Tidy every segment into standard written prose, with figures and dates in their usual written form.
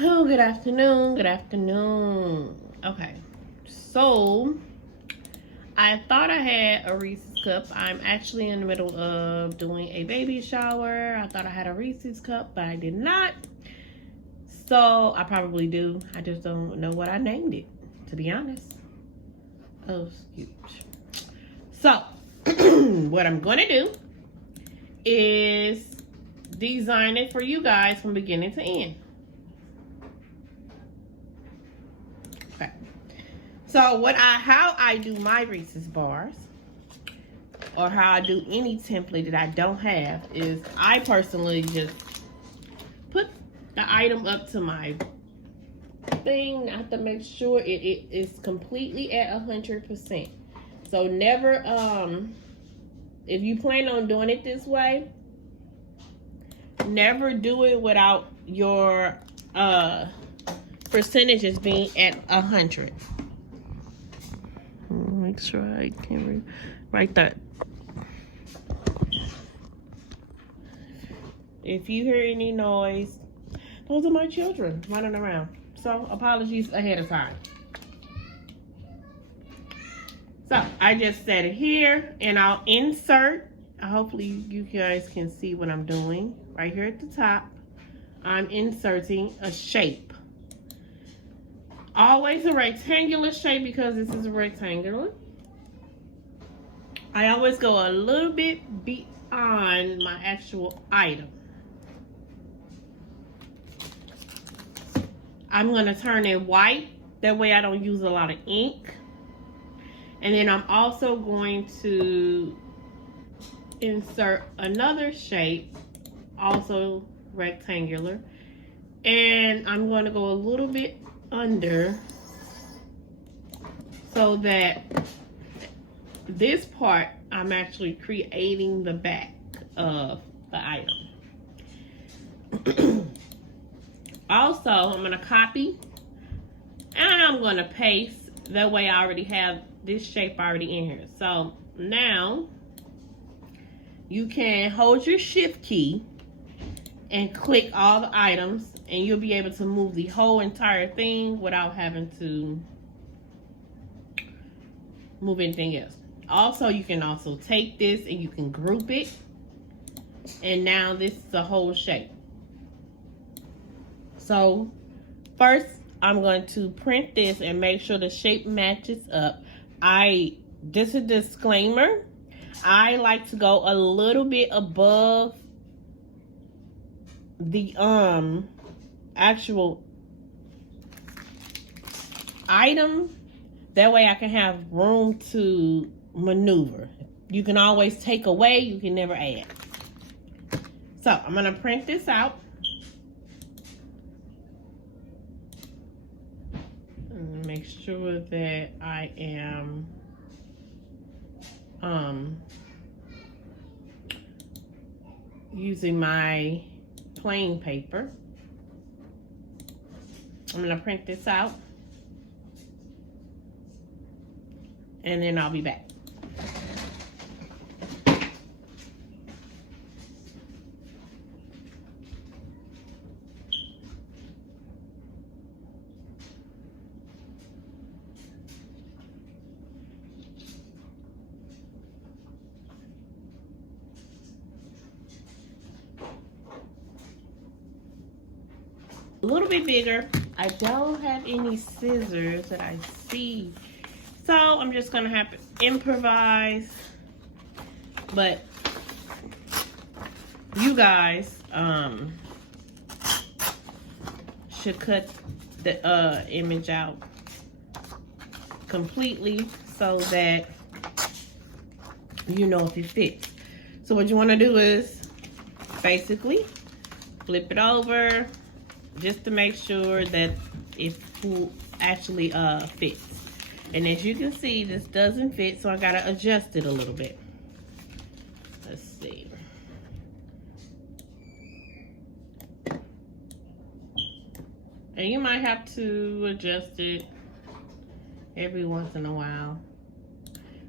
Oh, good afternoon. Good afternoon. Okay, so I thought I had a Reese's cup. I'm actually in the middle of doing a baby shower. I thought I had a Reese's cup, but I did not. So I probably do. I just don't know what I named it, to be honest. Oh, huge. So what I'm going to do is design it for you guys from beginning to end. Okay. So how I do my Reese's bars, or how I do any template that I don't have, is I personally just put the item up to my thing. I have to make sure it is completely at 100%. So never, if you plan on doing it this way, never do it without your percentages being at 100. Make sure I can write that. If you hear any noise, those are my children running around. So apologies ahead of time. So I just set it here, and I'll insert. Hopefully you guys can see what I'm doing. Right here at the top, I'm inserting a shape. Always a rectangular shape, because this is a rectangular. I always go a little bit beyond my actual item. I'm going to turn it white. That way I don't use a lot of ink. And then I'm also going to insert another shape, also rectangular. And I'm going to go a little bit under, so that this part, I'm actually creating the back of the item. Also, I'm going to copy and I'm going to paste. That way I already have this shape already in here. So now you can hold your shift key and click all the items, and you'll be able to move the whole entire thing without having to move anything else. Also, you can also take this and you can group it, and now this is the whole shape. So first, I'm going to print this and make sure the shape matches up. This is a disclaimer. I like to go a little bit above the actual item. That way I can have room to maneuver. You can always take away, you can never add. So I'm going to print this out. Make sure that I am using my plain paper. I'm going to print this out, and then I'll be back. A little bit bigger. I don't have any scissors that I see, so I'm just gonna have to improvise. But you guys should cut the image out completely so that you know if it fits. So what you want to do is basically flip it over, just to make sure that it actually fits. And as you can see, this doesn't fit, so I gotta adjust it a little bit. Let's see. And you might have to adjust it every once in a while.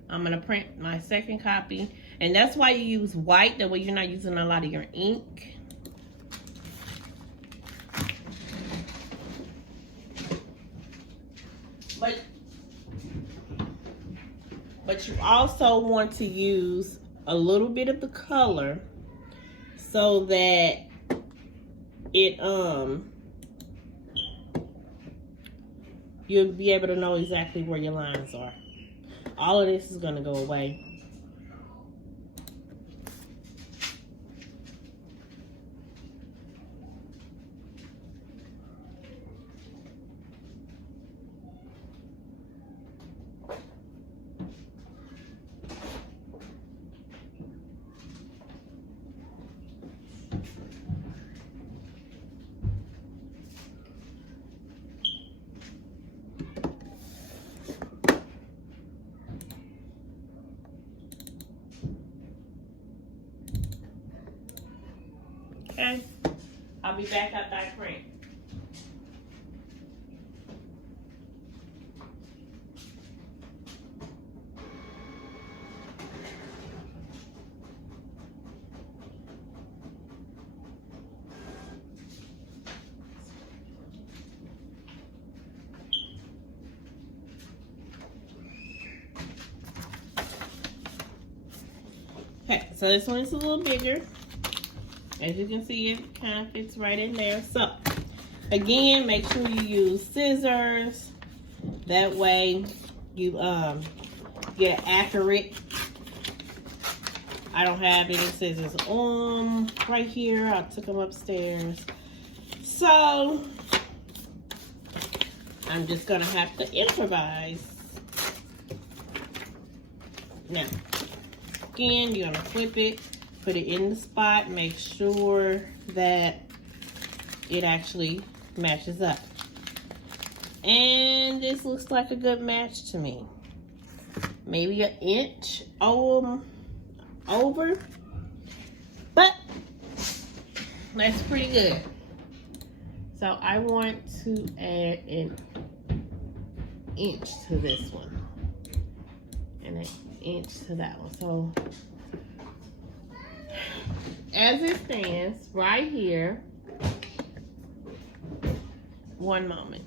I'm gonna print my second copy, and that's why you use white. That way you're not using a lot of your ink. But you also want to use a little bit of the color so that it you'll be able to know exactly where your lines are. All of this is going to go away. Okay, I'll be back after I print. Okay, so this one's a little bigger. As you can see, it kind of fits right in there. So, again, make sure you use scissors. That way, you get accurate. I don't have any scissors on right here. I took them upstairs. So, I'm just going to have to improvise. Now, again, you're going to flip it. Put it in the spot, make sure that it actually matches up. And this looks like a good match to me. Maybe an inch over, but that's pretty good. So I want to add an inch to this one and an inch to that one. So as it stands right here, one moment.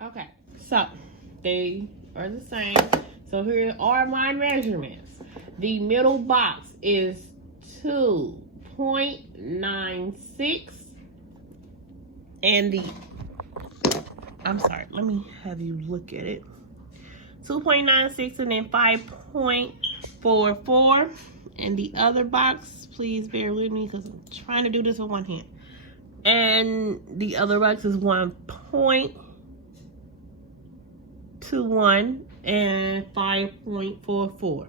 Okay, so they are the same. So here are my measurements. The middle box is 2.96 and I'm sorry, let me have you look at it. 2.96 and then 5.44, and the other box, please bear with me because I'm trying to do this with one hand, and the other box is 1.21 and 5.44,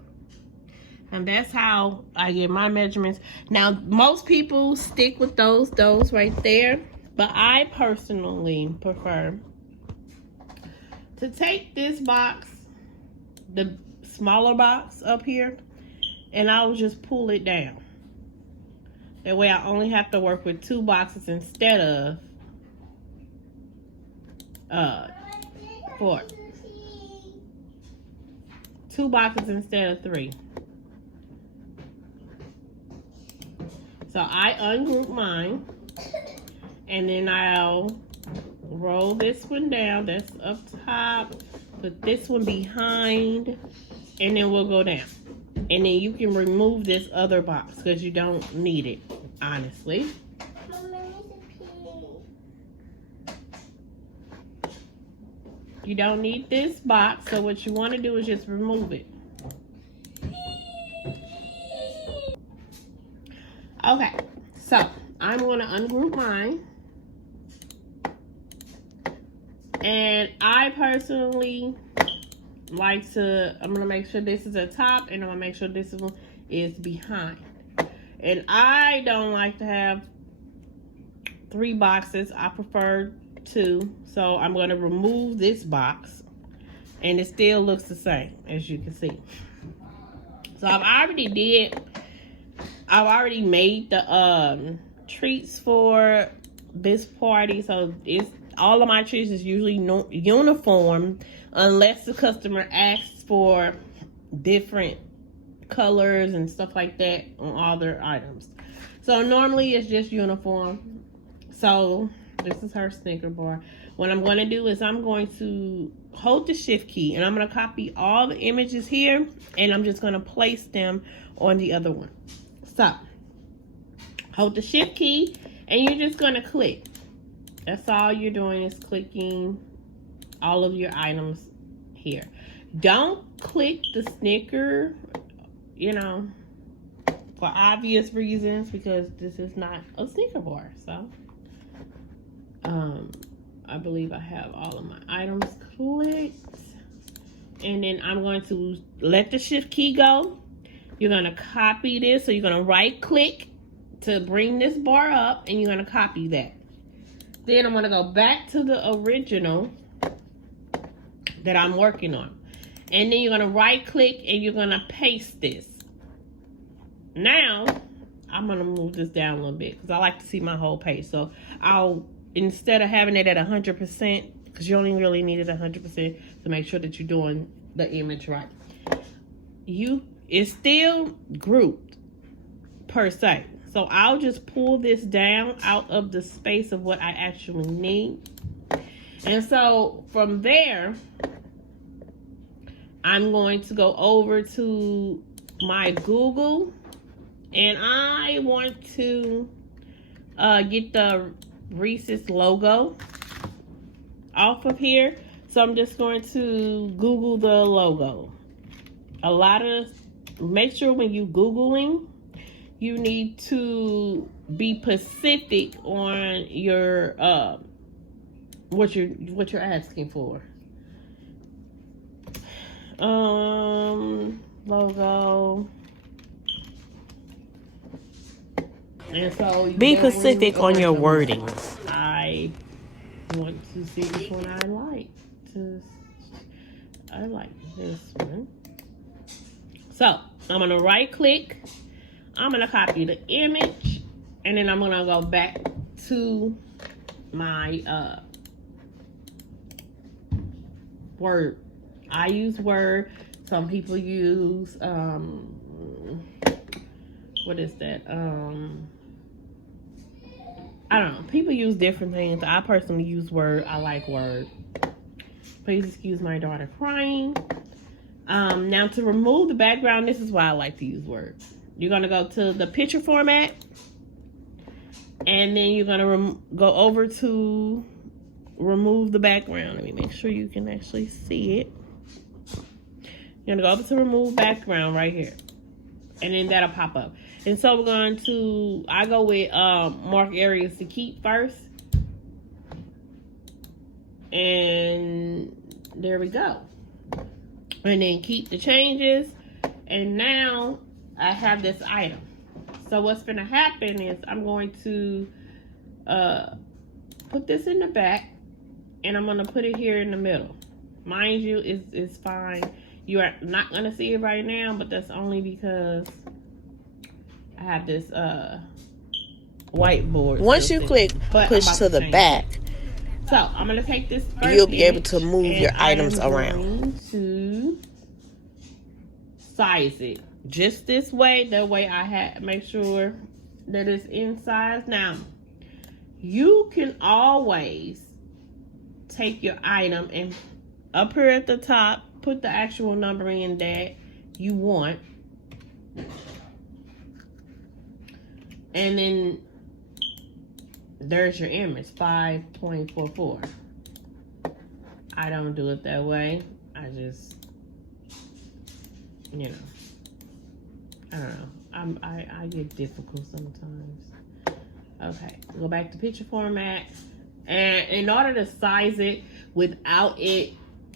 and that's how I get my measurements. Now most people stick with those right there, but I personally prefer to take this box, the smaller box up here, and I'll just pull it down. That way I only have to work with 2 boxes instead of 4. 2 boxes instead of 3. So I ungroup mine, and then I'll roll this one down. That's up top. Put this one behind, and then we'll go down. And then you can remove this other box because you don't need it, honestly. You don't need this box, so what you want to do is just remove it. Okay, so I'm going to ungroup mine. And I personally like to, I'm going to make sure this is at top, and I'm going to make sure this one is behind. And I don't like to have 3 boxes. I prefer 2. So I'm going to remove this box, and it still looks the same, as you can see. So I've already made the treats for this party. So it's all of my treats is usually uniform unless the customer asks for different colors and stuff like that on all their items. So normally it's just uniform. So This is her Snicker bar. What I'm going to do is I'm going to hold the shift key and I'm going to copy all the images here and I'm just going to place them on the other one. So, hold the shift key and you're just going to click. That's all you're doing is clicking all of your items here. Don't click the Snicker, you know, for obvious reasons, because this is not a Snicker bar. So, I believe I have all of my items clicked. And then I'm going to let the shift key go. You're going to copy this. So you're going to right click to bring this bar up and you're going to copy that. Then I'm going to go back to the original that I'm working on. And then you're going to right click and you're going to paste this. Now, I'm going to move this down a little bit because I like to see my whole page. So I'll, instead of having it at 100%, because you only really need it 100% to make sure that you're doing the image right. It's still grouped per se. So I'll just pull this down out of the space of what I actually need. And so from there, I'm going to go over to my Google and I want to get the Reese's logo off of here. So I'm just going to Google the logo. Make sure when you Googling, you need to be specific on your what you're asking for. Logo. And so be specific on your wording. I want to see which one I like. I like this one. So I'm gonna right click. I'm gonna copy the image, and then I'm gonna go back to my Word. I use Word. Some people use what is that? I don't know. People use different things. I personally use Word. I like Word. Please excuse my daughter crying. Now to remove the background, this is why I like to use Word. You're going to go to the picture format. And then you're going to go over to remove the background. Let me make sure you can actually see it. You're going to go over to remove background right here. And then that'll pop up. And so we're going to, I go with mark areas to keep first. And there we go. And then keep the changes. And now I have this item. So what's going to happen is I'm going to put this in the back. And I'm going to put it here in the middle. Mind you, it's fine. You are not going to see it right now, but that's only because I have this whiteboard. Once you click push to the back, so I'm going to take this first you'll be able to move your items around. I'm going to size it just this way. That way I make sure that it's in size. Now, you can always take your item and up here at the top, put the actual number in that you want. And then there's your image, 5.44. I don't do it that way. I just, you know, I don't know. I get difficult sometimes. Okay, go back to picture format. And in order to size it without it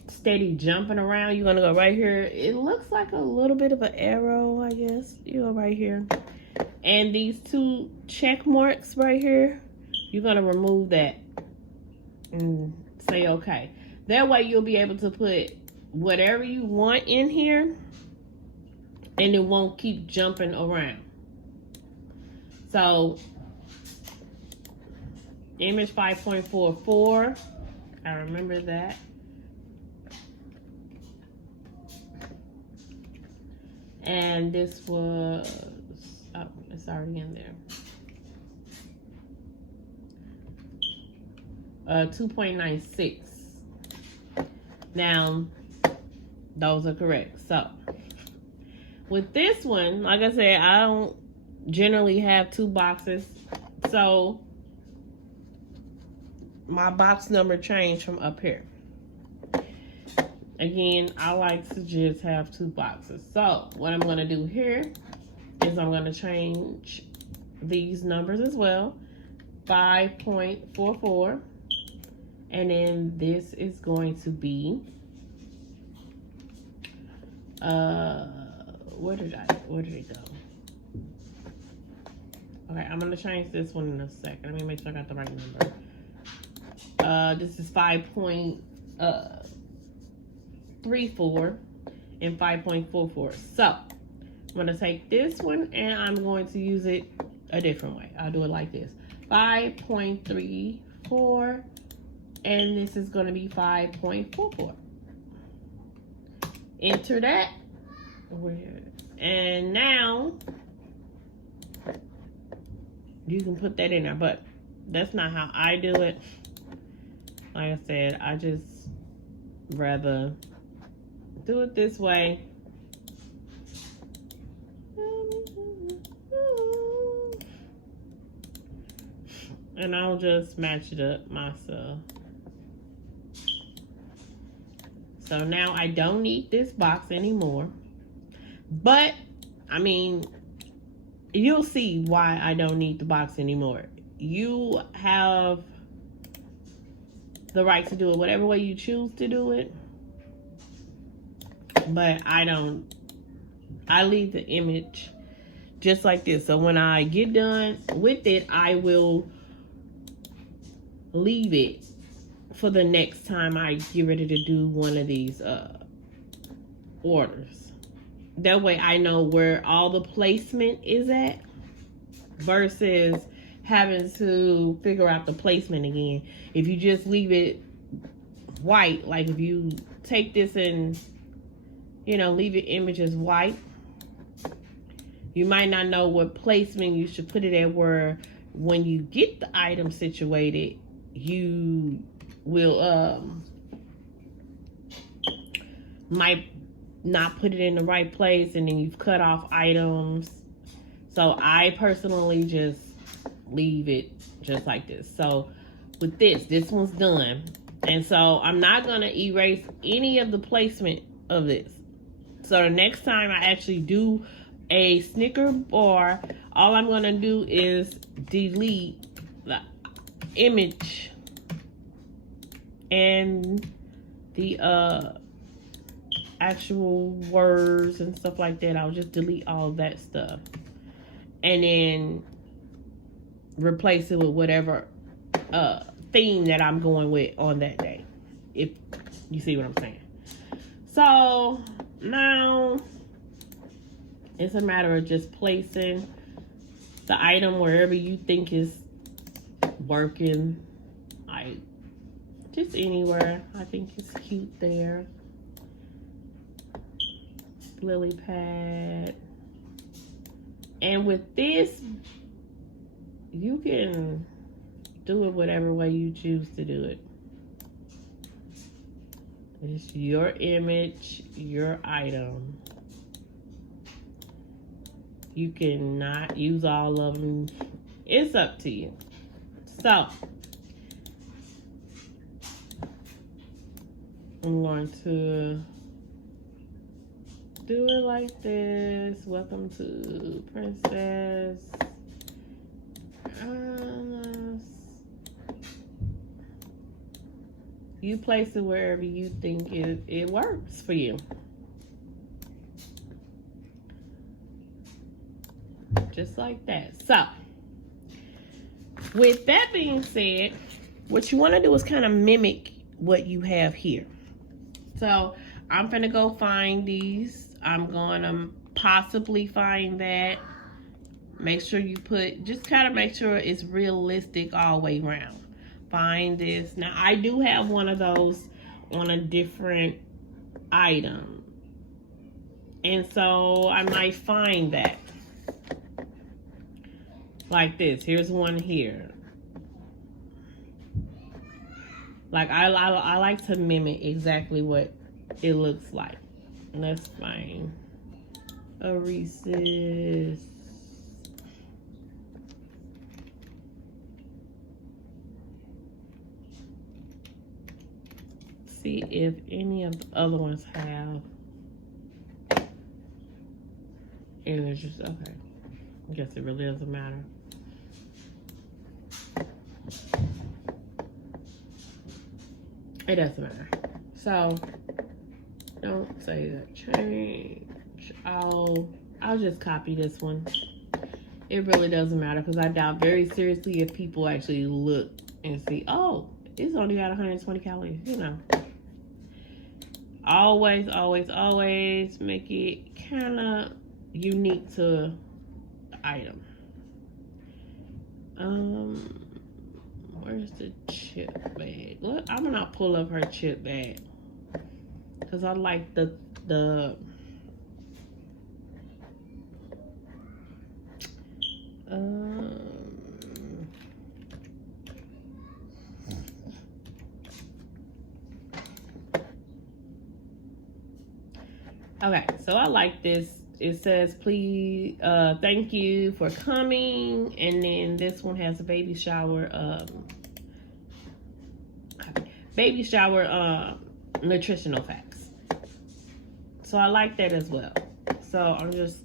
steady jumping around, you're gonna go right here. It looks like a little bit of an arrow, I guess. You go right here. And these two check marks right here, you're gonna remove that and say okay. That way you'll be able to put whatever you want in here and it won't keep jumping around. So image 5.44, I remember that. And this was, oh, it's already in there. 2.96. Now, those are correct. So, with this one, like I said, I don't generally have 2 boxes. So, my box number changed from up here. Again, I like to just have 2 boxes. So, what I'm going to do here is I'm going to change these numbers as well. 5.44. And then this is going to be where did it go? Okay, I'm gonna change this one in a second. Let me make sure I got the right number. This is 5.34 and 5.44. So I'm gonna take this one and I'm going to use it a different way. I'll do it like this: 5.34, and this is gonna be 5.44. Enter that. And now you can put that in there, but that's not how I do it. Like I said, I just rather do it this way. And I'll just match it up myself. So now I don't need this box anymore. But, I mean, you'll see why I don't need the box anymore. You have the right to do it whatever way you choose to do it. But I don't. I leave the image just like this. So when I get done with it, I will leave it for the next time I get ready to do one of these orders. That way I know where all the placement is at versus having to figure out the placement again. If you just leave it white, like if you take this and, you know, leave your image as white, you might not know what placement you should put it at, where when you get the item situated, you will might not put it in the right place, and then you've cut off items. So I personally just leave it just like this. So with this one's done, and so I'm not gonna erase any of the placement of this. So the next time I actually do a Snicker bar, all I'm gonna do is delete the image and the actual words and stuff like that. I'll just delete all of that stuff and then replace it with whatever theme that I'm going with on that day, if you see what I'm saying. So now it's a matter of just placing the item wherever you think is working. Like just anywhere. I think it's cute there. Lily pad. And with this, you can do it whatever way you choose to do it. It's your image, your item. You cannot use all of them. It's up to you. So I'm going to do it like this. Welcome to Princess. You place it wherever you think it works for you. Just like that. So, with that being said, what you want to do is kind of mimic what you have here. So, I'm gonna go find these. I'm gonna possibly find that. Make sure you just kind of make sure it's realistic all the way around. Find this. Now, I do have one of those on a different item. And so I might find that. Like this. Here's one here. Like, I like to mimic exactly what it looks like. And that's fine. A Reese's. See if any of the other ones have. And it's just, okay. I guess it really doesn't matter. It doesn't matter. So, don't say that change. I'll just copy this one. It really doesn't matter because I doubt very seriously if people actually look and see, oh, it's only got 120 calories, you know. Always, always, always make it kind of unique to the item. Where's the chip bag? Look, I'm gonna pull up her chip bag because I like the okay, so I like this. It says, please, thank you for coming. And then this one has a baby shower, nutritional facts. So I like that as well. So I'm just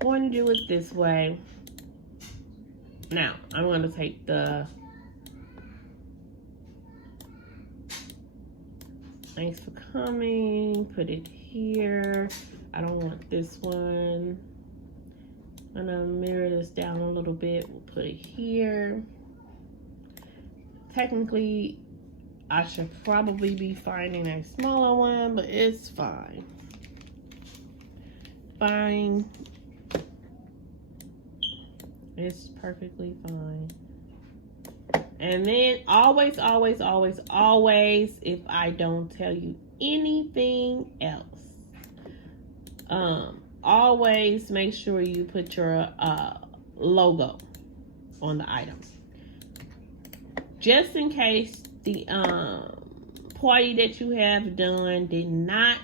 going to do it this way. Now, I'm going to take the thanks for coming, put it here. I don't want this one. I'm gonna mirror this down a little bit. We'll put it here. Technically, I should probably be finding a smaller one, but it's fine. Fine. It's perfectly fine. And then always, always, always, always, if I don't tell you anything else, always make sure you put your logo on the item. Just in case the party that you have done did not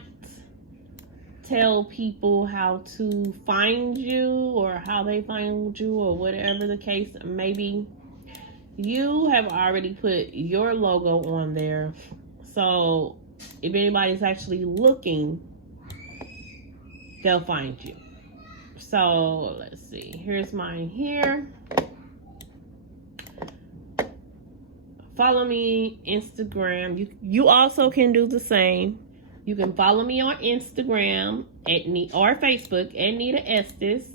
tell people how to find you or how they find you or whatever the case may be. You have already put your logo on there, so if anybody's actually looking, they'll find you. So let's see, here's mine here. Follow me Instagram. You also can do the same. You can follow me on Instagram or Facebook at Nita Estes.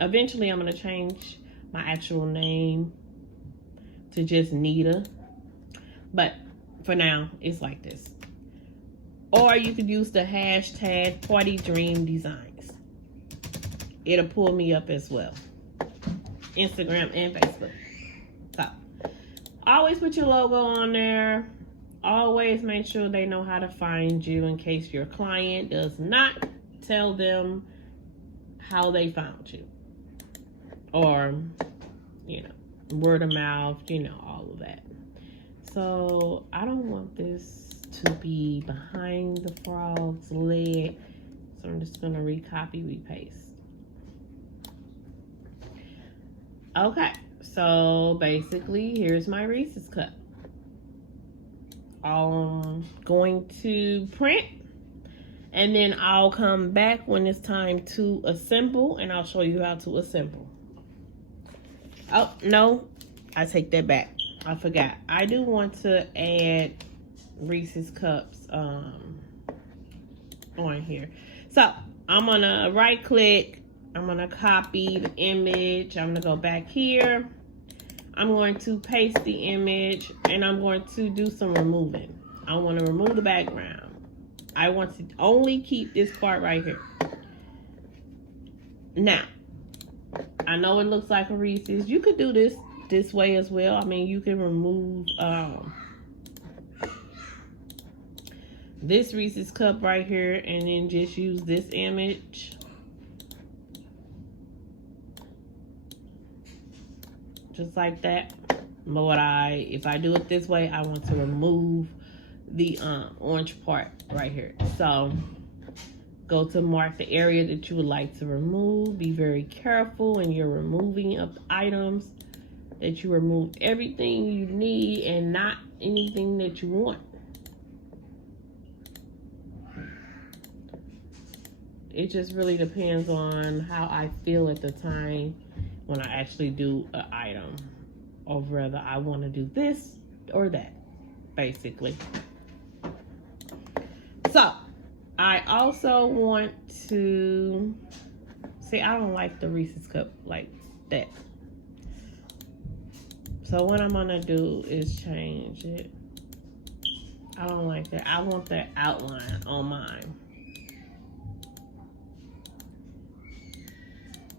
Eventually I'm going to change my actual name to just Nita, but for now it's like this. Or you could use the hashtag Party Dream Designs. It'll pull me up as well, Instagram and Facebook. So always put your logo on there. Always make sure they know how to find you in case your client does not tell them how they found you, or you know, word of mouth, you know, all of that. So I don't want this to be behind the frog's leg, so I'm just gonna recopy, repaste. Okay, so basically here's my Reese's cup. I'm going to print, and then I'll come back when it's time to assemble, and I'll show you how to assemble. Oh, no, I take that back. I forgot. I do want to add Reese's cups on here. So I'm gonna right click. I'm gonna copy the image. I'm gonna go back here. I'm going to paste the image, and I'm going to do some removing. I want to remove the background. I want to only keep this part right here. Now, I know it looks like a Reese's. You could do this way as well. I mean, you can remove this Reese's cup right here and then just use this image. Just like that. But if I do it this way, I want to remove the orange part right here. So go to mark the area that you would like to remove. Be very careful when you're removing of items that you remove everything you need and not anything that you want. It just really depends on how I feel at the time when I actually do an item, or whether I want to do this or that, basically. So, I also want to see, I don't like the Reese's cup like that. So what I'm gonna do is change it. I don't like that. I want that outline on mine.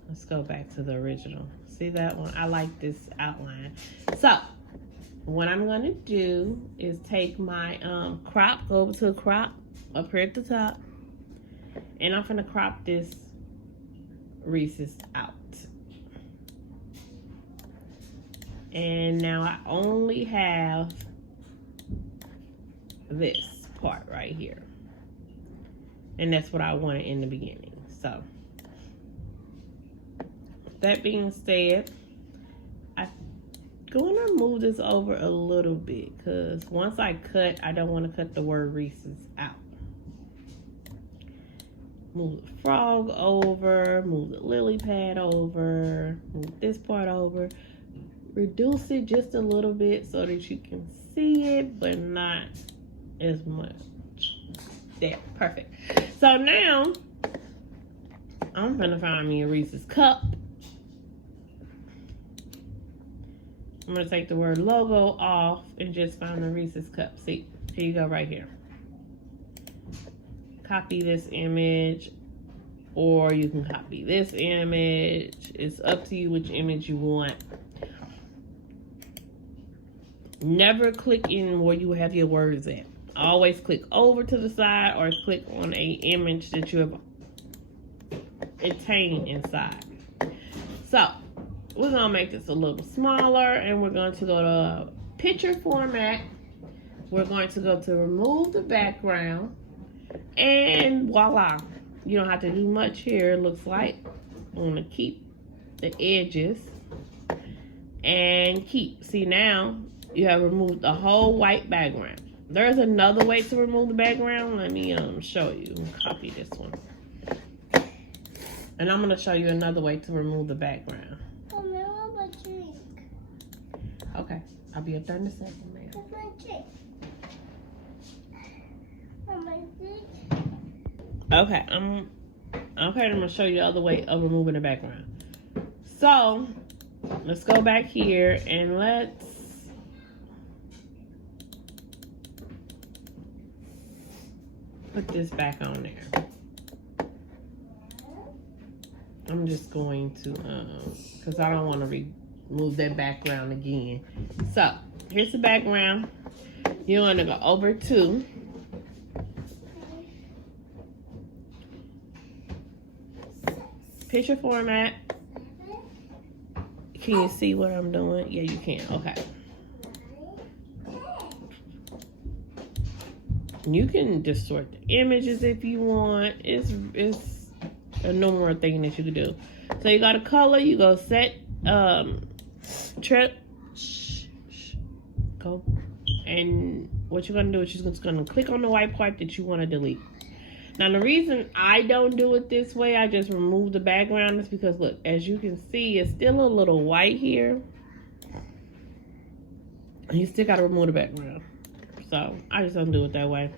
Let's go back to the original. See that one? I like this outline. So what I'm gonna do is take my crop, go over to the crop up here at the top, and I'm gonna crop this Reese's out. And now I only have this part right here, and that's what I wanted in the beginning. So that being said, I'm gonna move this over a little bit, because once I cut, I don't want to cut the word Reese's out. Move the frog over, move the lily pad over, move this part over. Reduce it just a little bit so that you can see it, but not as much. There, perfect. So now, I'm gonna find me a Reese's cup. I'm gonna take the word logo off and just find the Reese's cup. See, here you go right here. Copy this image, or you can copy this image. It's up to you which image you want. Never click in where you have your words at. Always click over to the side or click on a image that you have obtained inside. So we're gonna make this a little smaller, and we're going to go to picture format. We're going to go to remove the background, and voila, you don't have to do much here. It looks like I'm gonna keep the edges and keep. See, now you have removed the whole white background. There's another way to remove the background. Let me show you. Copy this one. And I'm going to show you another way to remove the background. Okay. I'll be up there in a second, ma'am. Okay. I'm going to show you the other way of removing the background. So, let's go back here and let's put this back on there. I'm just going to, because I don't want to remove that background again. So, here's the background. You're going to go over to picture format. Can you see what I'm doing? Yeah, you can. Okay. You can distort the images if you want. It's a no more thing that you can do. So you got a color. You go set trip. Go. And what you're gonna do is you're just gonna click on the white part that you want to delete. Now the reason I don't do it this way, I just remove the background, is because look, as you can see, it's still a little white here. And you still gotta remove the background. So I just don't do it that way.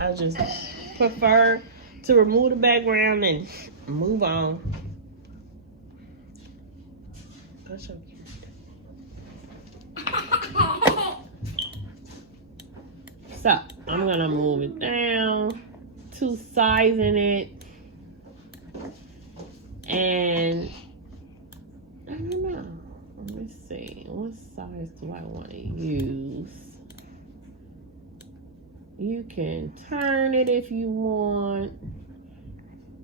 I just prefer to remove the background and move on. That's so cute. So I'm gonna move it down to sizing it, and I don't know. Let me see. What size do I want to use? You can turn it if you want.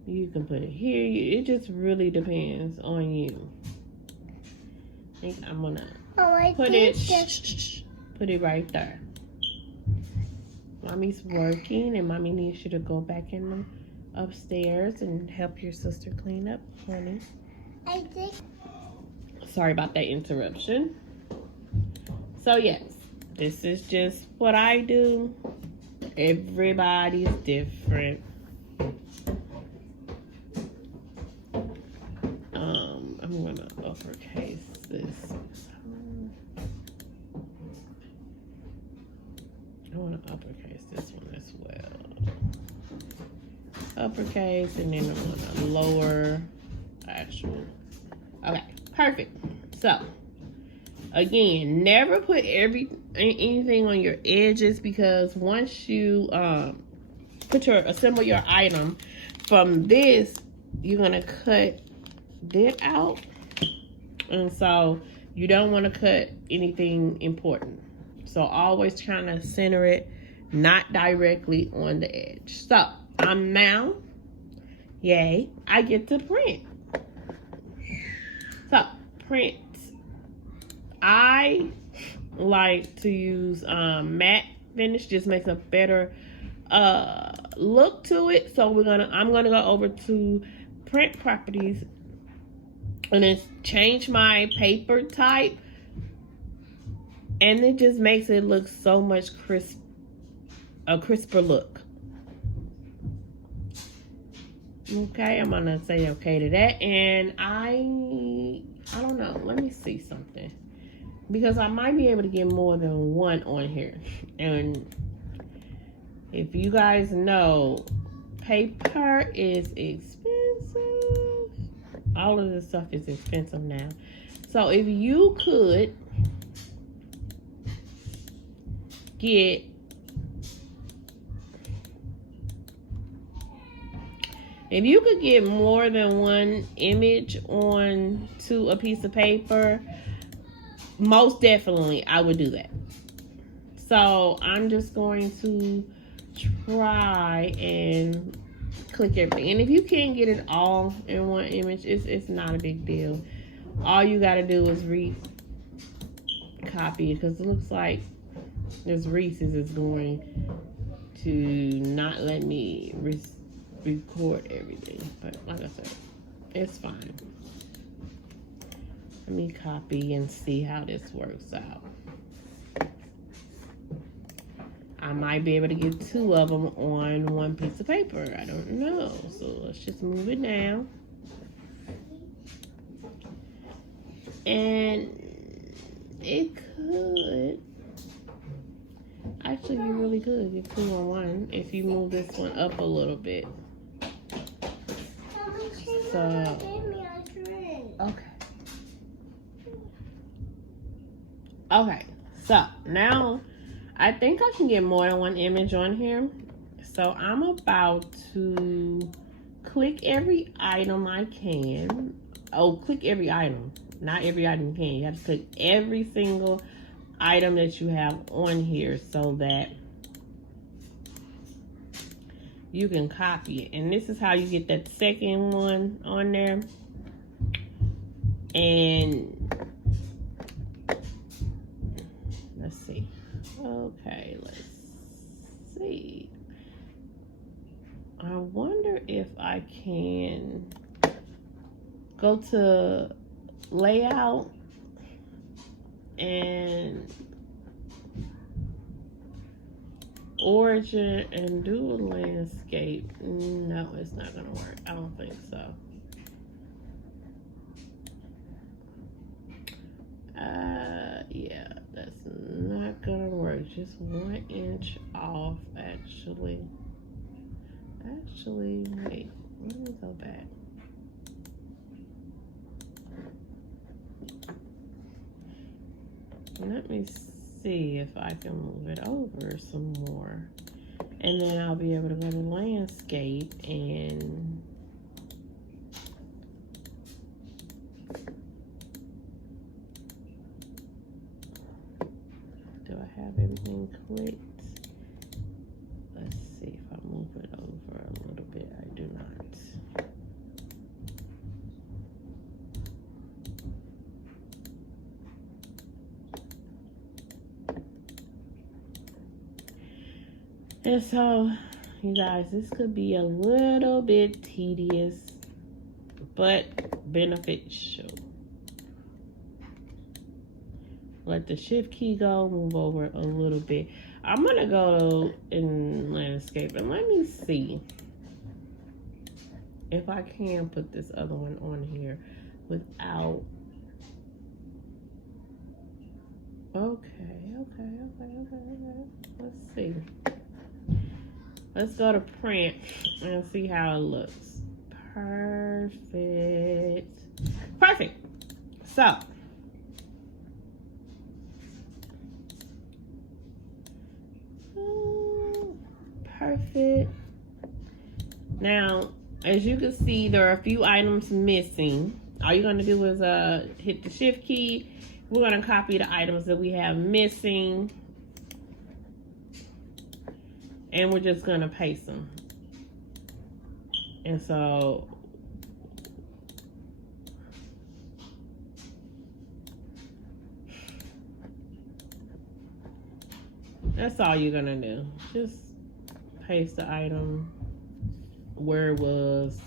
You can put it here. It just really depends on you. think I'm gonna put it right there. Mommy's working, and mommy needs you to go back in the upstairs and help your sister clean up, honey. I think. Sorry about that interruption. So yes, this is just what I do. Everybody's different. I'm gonna uppercase this. I want to uppercase this one as well. Uppercase, and then I'm gonna lower actual. Okay, perfect. So again, never put anything on your edges, because once you assemble your item from this, you're gonna cut it out, and so you don't want to cut anything important. So always trying to center it, not directly on the edge. So I'm now, yay, I get to print. So print. I like to use matte finish, just makes a better look to it. So I'm gonna go over to print properties and then change my paper type, and it just makes it look so much a crisper look. Okay, I'm gonna say okay to that, and I don't know, let me see something, because I might be able to get more than one on here. And if you guys know, paper is expensive. All of this stuff is expensive now. So if you could get more than one image on to a piece of paper, most definitely I would do that. So I'm just going to try and click everything. And if you can't get it all in one image, it's not a big deal. All you got to do is copy it, because it looks like this Reese's is going to not let me record everything. But like I said, it's fine. Let me copy and see how this works out. I might be able to get 2 of them on one piece of paper. I don't know. So let's just move it down. And it could actually be really good. Get 2 on one if you move this one up a little bit. So, okay. Okay, so now I think I can get more than one image on here. So I'm about to click every item I can. Oh, click every item. Not every item you can. You have to click every single item that you have on here so that you can copy it. And this is how you get that second one on there. And let's see. Okay, let's see. I wonder if I can go to layout and origin and do a landscape. No, it's not gonna work. I don't think so. Yeah, that's not gonna work. Just 1 inch off, actually. Wait, let me go back. Let me see if I can move it over some more. And then I'll be able to go to landscape and do I have everything clicked? Let's see if I move it over a little bit. I do not. And so, you guys, this could be a little bit tedious, but beneficial. Let the shift key go, move over a little bit. I'm gonna go in landscape and let me see if I can put this other one on here without. Okay. Let's see. Let's go to print and see how it looks. Perfect. So, perfect. Now, as you can see, there are a few items missing. All you're going to do is hit the shift key. We're going to copy the items that we have missing. And we're just going to paste them. And so, that's all you're going to do. Just paste the item where it was.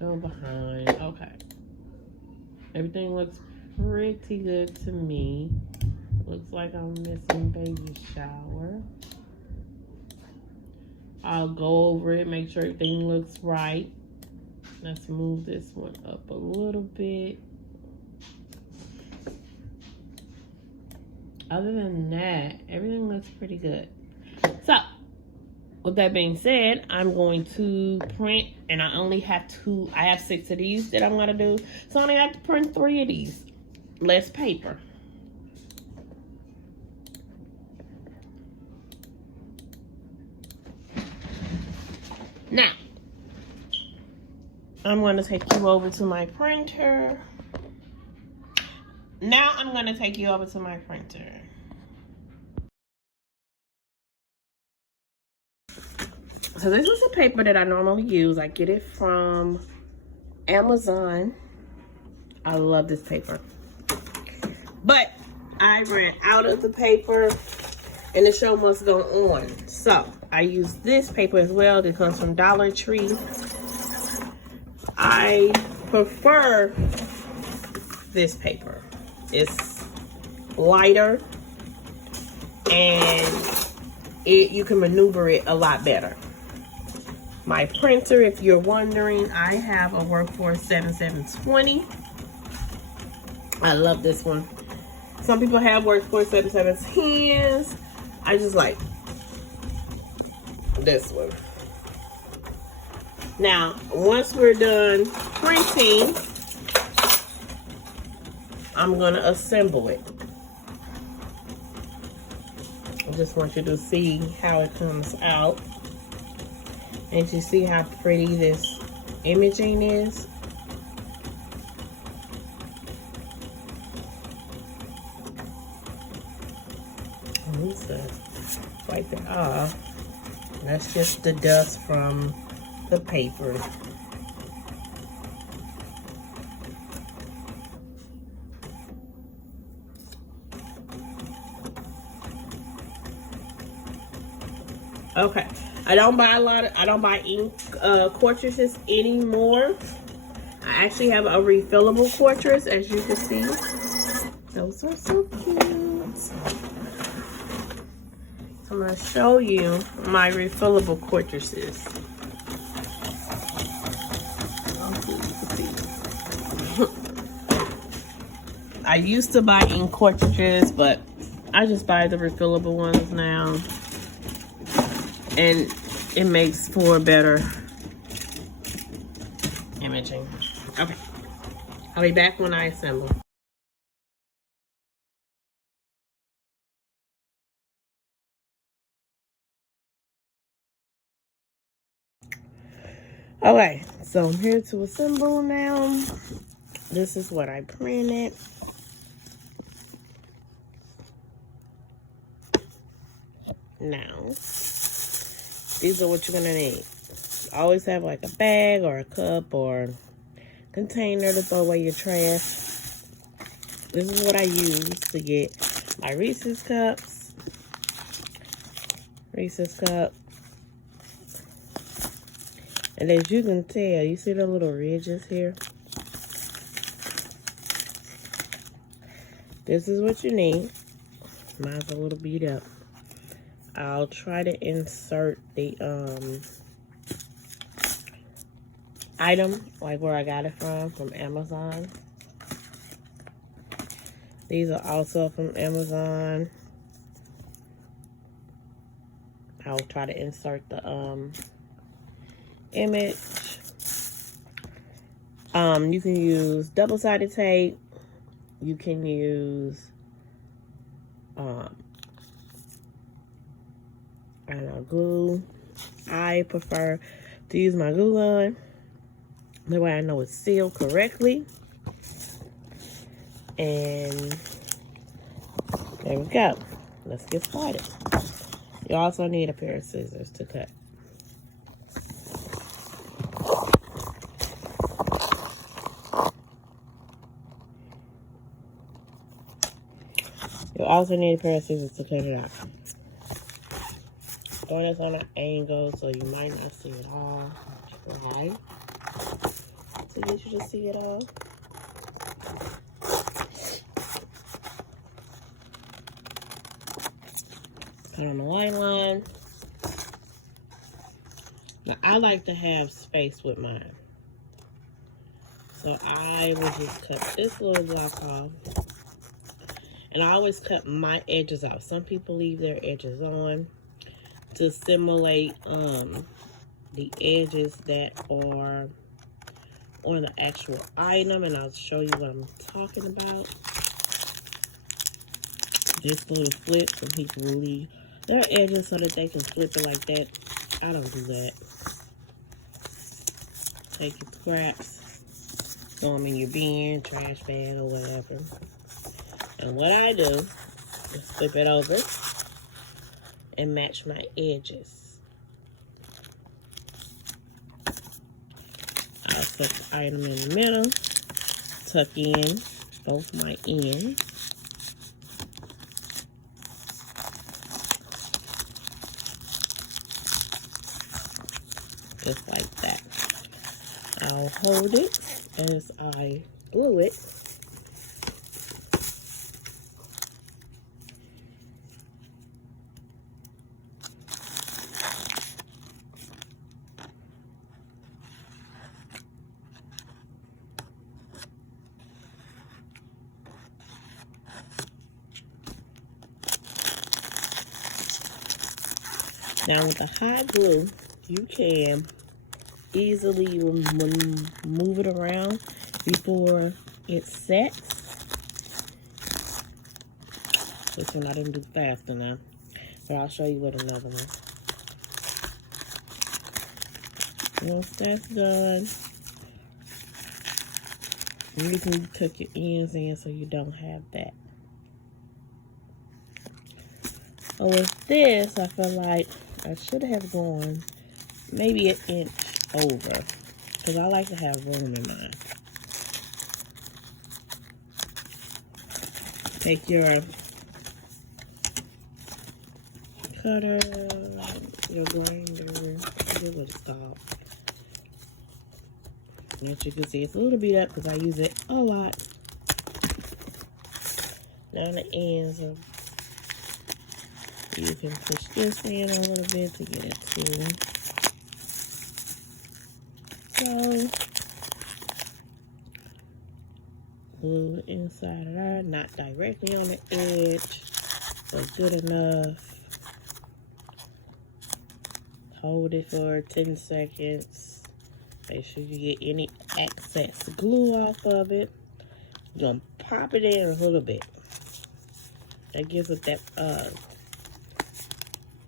Go behind. Okay. Everything looks pretty good to me. Looks like I'm missing baby shower. I'll go over it, make sure everything looks right. Let's move this one up a little bit. Other than that, everything looks pretty good. So, with that being said, I'm going to print, and I have 6 of these that I'm gonna do. So I only have to print 3 of these. Less paper. Now, I'm gonna take you over to my printer. So this is a paper that I normally use. I get it from Amazon. I love this paper. But I ran out of the paper and the show must go on. So I use this paper as well that comes from Dollar Tree. I prefer this paper. It's lighter and you can maneuver it a lot better. My printer, if you're wondering, I have a Workforce 7720. I love this one. Some people have Workforce 7710s. I just like this one. Now, once we're done printing, I'm gonna assemble it. I just want you to see how it comes out. And you see how pretty this imaging is. Wipe it off. That's just the dust from the paper. Okay, I don't buy ink cartridges anymore. I actually have a refillable cartridge, as you can see. Those are so cute. So I'm going to show you my refillable cartridges. I used to buy ink cartridges, but I just buy the refillable ones now. And it makes for better imaging. Okay. I'll be back when I assemble. Okay, so I'm here to assemble now. This is what I printed. Now, these are what you're gonna need. Always have like a bag or a cup or container to throw away your trash. This is what I use to get my Reese's cups. Reese's cup. And as you can tell, you see the little ridges here? This is what you need. Mine's a little beat up. I'll try to insert the item, like where I got it from Amazon. These are also from Amazon. I'll try to insert the image. You can use double-sided tape. You can use I don't know, glue. I prefer to use my glue gun. That way I know it's sealed correctly. And there we go. Let's get started. You also need a pair of scissors to cut. You also need a pair of scissors to cut it out. Doing this on an angle, so you might not see it all. Try to get you to see it all. Cut on the white line. Now, I like to have space with mine. So I will just cut this little block off. And I always cut my edges out. Some people leave their edges on to simulate the edges that are on the actual item. And I'll show you what I'm talking about. This little flip, some people will leave their edges so that they can flip it like that. I don't do that. Take your scraps, throw them in your bin, trash bag, or whatever. And what I do is flip it over and match my edges. I'll put the item in the middle, tuck in both my ends. Just like that. I'll hold it as I glue it. Now with the hot glue, you can easily move it around before it sets. This one I didn't do fast enough, but I'll show you with another one. Once that's done, you can tuck your ends in so you don't have that. So with this, I feel like I should have gone maybe an inch over, because I like to have room in mine. Take your cutter, your grinder, whatever it's called. As you can see, it's a little beat up because I use it a lot. Now the ends of, you can push this in a little bit to get it to. So, glue the inside of that, not directly on the edge, but good enough. Hold it for 10 seconds. Make sure you get any excess glue off of it. You're gonna pop it in a little bit. That gives it that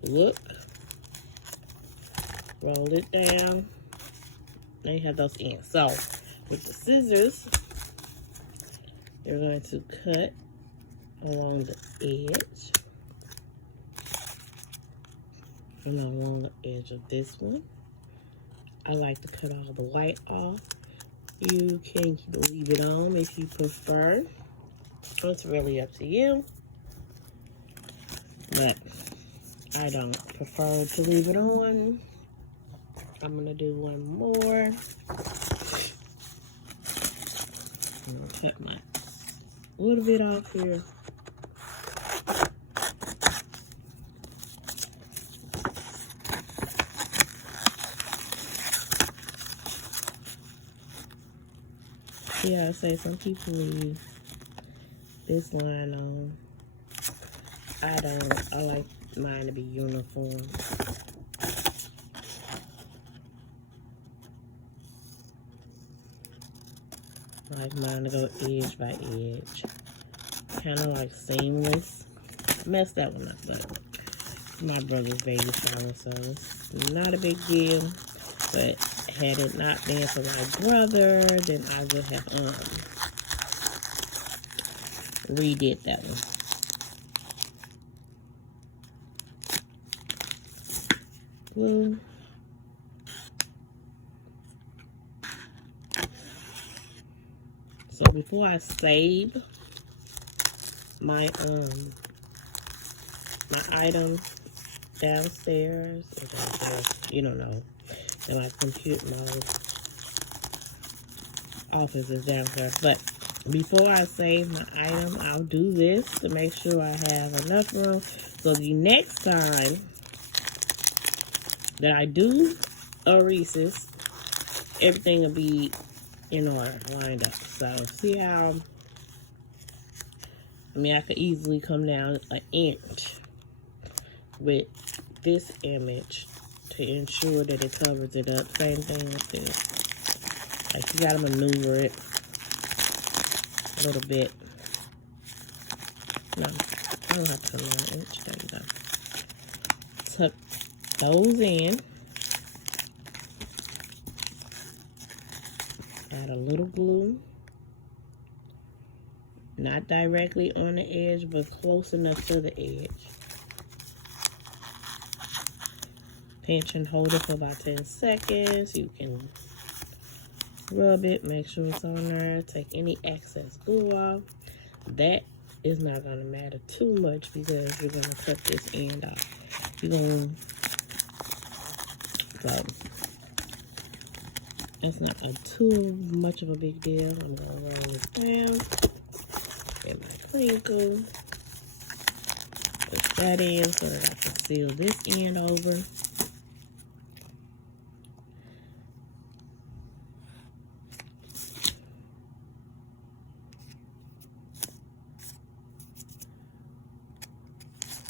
look. Roll it down. Now you have those ends. So with the scissors, you're going to cut along the edge. And along the edge of this one. I like to cut all the white off. You can leave it on if you prefer. It's really up to you. But I don't prefer to leave it on. I'm gonna do one more. I'm gonna cut my little bit off here. Yeah, I say some people leave this line on. I don't. I like mine to be uniform. I like mine to go edge by edge. Kind of like seamless. I messed that one up, but my brother's baby shower, so it's not a big deal. But had it not been for my brother, then I would have redid that one. Glue. So before I save my my item downstairs, you don't know, and my computer, my office is downstairs. But before I save my item, I'll do this to make sure I have enough room. So the next time that I do a Reese's, everything will be in order, lined up. So see how, I mean, I could easily come down an inch with this image to ensure that it covers it up. Same thing with this. Like, you gotta maneuver it a little bit. No, I don't have to come down an inch. There you go. Tuck those in. Add a little glue. Not directly on the edge, but close enough to the edge. Pinch and hold it for about 10 seconds. You can rub it, make sure it's on there. Take any excess glue off. That is not going to matter too much because you're going to cut this end off. You're going to go. It's not too much of a big deal. I'm going to roll this down. Get my crinkle. Put that in so that I can seal this end over.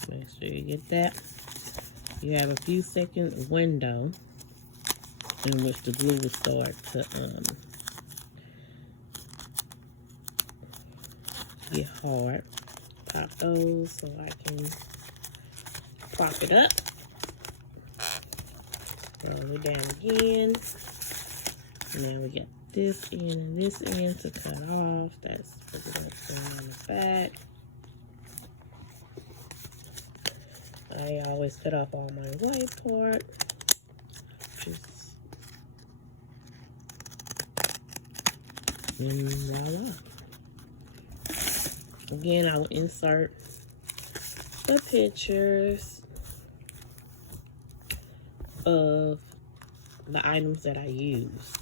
Make sure you get that. You have a few seconds window in which the glue will start to get hard. Pop those so I can prop it up. Roll it down again. Now we got this end and this end to cut off. That's what we're going to put on the back. I always cut off all my white part. And voila. Again, I'll insert the pictures of the items that I use.